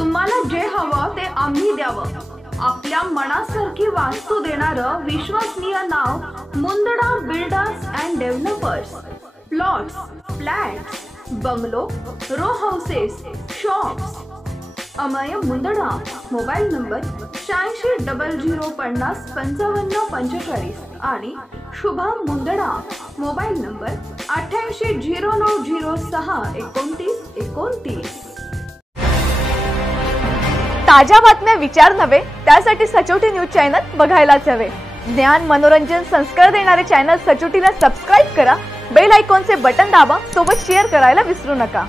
तुम्हाला जे हवं ते आम्ही द्यावं। आपल्या मनासारखी वास्तू देणारं विश्वसनीय नाव Mundada builders and developers. Plots, flats, bungalow, row houses, shops. Amay Mundada. Mobile number 8600505545 आणि शुभम मुंदडा। Mobile number 8809062929। ताज्या बातम्या विचार नव्हे त्यासाठी सचोटी न्यूज चॅनल बघायलाच हवे। ज्ञान मनोरंजन संस्कार देणारे चॅनल सचोटीला सबस्क्राइब करा, बेल आयकॉनचे बटन दाबा, सोबत शेअर करायला विसरू नका।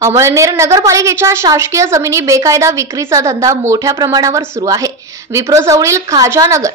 अमळनेर नगरपालिकेच्या शासकीय जमिनी बेकायदा विक्रीचा धंदा मोठ्या प्रमाणावर सुरू आहे। विप्रो जवळील खाजा नगर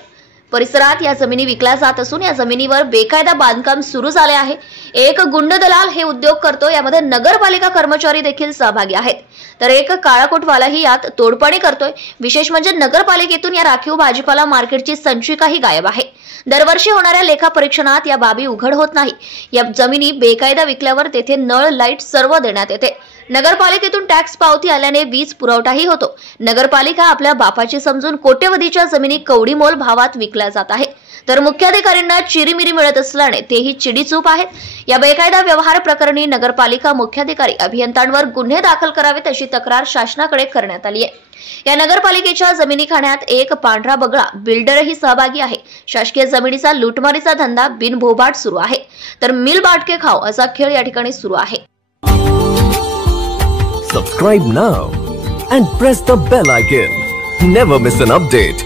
परिसरात या जमिनी विकल्या जात असून या जमिनीवर बेकायदा बांधकाम सुरू झाले आहे। एक गुंड दलाल हे उद्योग करतो, यामध्ये नगरपालिका कर्मचारी देखील सहभागी आहेत, तर एक काळाकोटवालाही यात तोडपाणी करतोय। विशेष म्हणजे नगरपालिकेतून या राखीव भाजीपाला मार्केटची संचिकाही गायब आहे। दरवर्षी होणाऱ्या लेखापरीक्षणात या बाबी उघड होत नाही। या जमिनी बेकायदा विकल्यावर तेथे नळ, लाईट सर्व देण्यात येते। नगरपालिकेतून टॅक्स पावती आल्याने वीज पुरवठाही होतो। नगरपालिका आपल्या बापाची समजून कोट्यवधीच्या जमिनी कवडीमोल भावात विकल्या जात आहे, तर मुख्याधिकाऱ्यांना चिरीमिरी मिळत असल्याने तेही चिडीचूप आहेत। या बेकायदा व्यवहार प्रकरणी नगरपालिका मुख्याधिकारी अभियंत्यांवर गुन्हे दाखल करावेत अशी तक्रार शासनाकडे करण्यात आली आहे। या नगरपालिकेच्या जमिनी खाण्यात एक पांढरा बगळा बिल्डरही सहभागी आहे। शासकीय जमिनीचा लूटमारीचा धंदा बिनभोभाट सुरू आहे, तर मिल बाटके खाव असा खेळ या ठिकाणी सुरू आहे। Subscribe now and press the bell icon. Never miss an update.